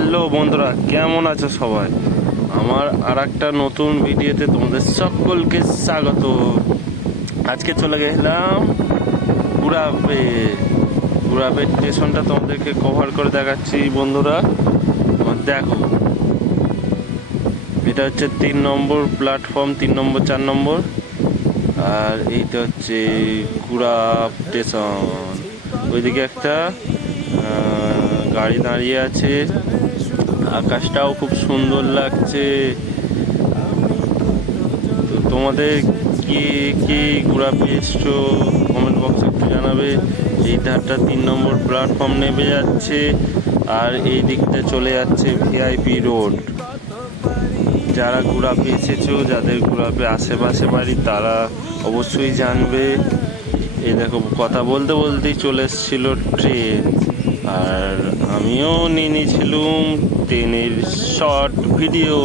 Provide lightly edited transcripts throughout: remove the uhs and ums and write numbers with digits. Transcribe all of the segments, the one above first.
Hello বন্ধুরা, কেমন আছো সবাই? আমার আর একটা নতুন ভিডিওতে তোমাদের সকলকে স্বাগত। আজকে চলে গেলাম গুড়াপে স্টেশনটা তোমাদেরকে কভার করে দেখাচ্ছি বন্ধুরা। দেখো, এটা হচ্ছে 3 নম্বর প্ল্যাটফর্ম, 3 নম্বর 4 নম্বর, আর এইটা হচ্ছে গুড়াপ স্টেশন। ওইদিকে একটা গাড়ি দাঁড়িয়ে আছে, আকাশটাও খুব সুন্দর লাগছে। তো তোমাদের কি কি ঘোরাপে এসছো কমেন্ট বক্সে একটু জানাবে। এই ধারটা 3 নম্বর প্ল্যাটফর্ম নেমে যাচ্ছে, আর এই দিকটা চলে যাচ্ছে ভিআইপি রোড। যারা ঘোরাপে এসেছো, যাদের ঘোরাপে আশেপাশে বাড়ি, তারা অবশ্যই জানবে। এই দেখো, কথা বলতে বলতেই চলে এসেছিল ট্রেন, আর আমিও নিয়ে নিয়েছিলাম ট্রেনের শর্ট ভিডিও।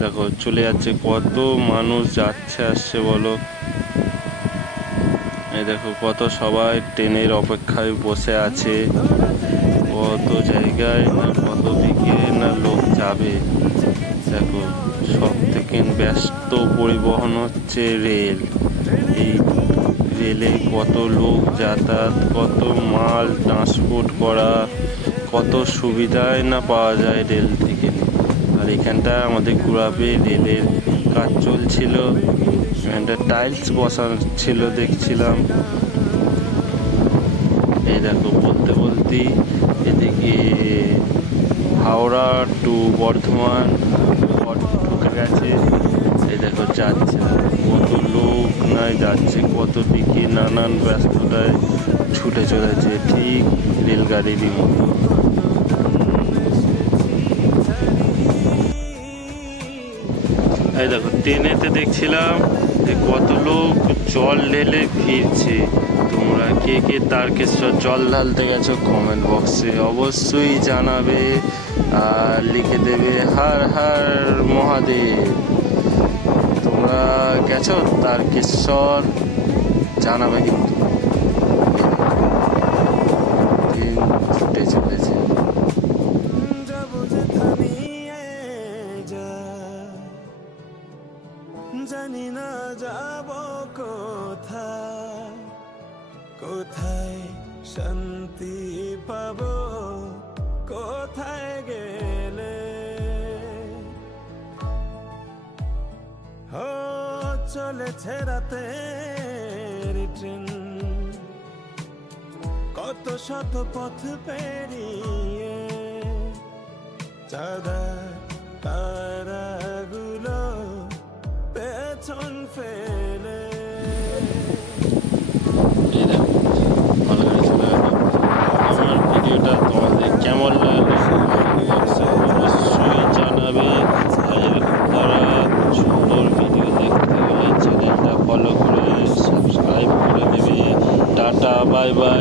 দেখো চলে যাচ্ছে, কত মানুষ যাচ্ছে আসছে বলো। এই দেখো, কত সবাই ট্রেনের অপেক্ষায় বসে আছে। কত জায়গায় না কত দিকে না লোক যাবে। দেখো, সব থেকে ব্যস্ত পরিবহন হচ্ছে রেল। এই রেলে কত লোক যাতায়াত, কত মাল ট্রান্সপোর্ট করা, কত সুবিধাই না পাওয়া যায় রেল থেকে। আর এখানটা আমাদের ঘোরাবে রেলের কাজ চলছিল, এখানটা টাইলস বসানো ছিল দেখছিলাম। এই দেখো, বলতে বলতেই এদিকে হাওড়া টু বর্ধমান ঢুকে গেছে। এই দেখো যাচ্ছে, কত লোক নাই যাচ্ছে, কত দিকে নানান ব্যস্ততায় ছুটে চলেছে, ঠিক রেলগাড়িরই মতো। এই দেখো, ট্রেনেতে দেখছিলাম যে কত লোক জল ঢেলে ফিরছে। তোমরা কে কে তারকেশ্বর জল ঢালতে গেছো কমেন্ট বক্সে অবশ্যই জানাবে, আর লিখে দেবে হর হর মহাদেব। তোমরা গেছো তারকেশ্বর? জানাবে কিন্তু। ট্রেন ছুটে চলেছে। জানি না যাব কোথায়, কোথায় শান্তি পাব, কোথায় গেলে চলেছে রাতের ট্রেন, কত শত পথ পেরিয়ে চাঁদা তারাগুলো পেছন ফেলে। আমার ভিডিওটা তোমাদের কেমন লাগলো অবশ্যই জানাবে। তারা সুন্দর ভিডিও দেখতে হলে চ্যানেলটা ফলো করে সাবস্ক্রাইব করে দেবে। Tata, bye bye.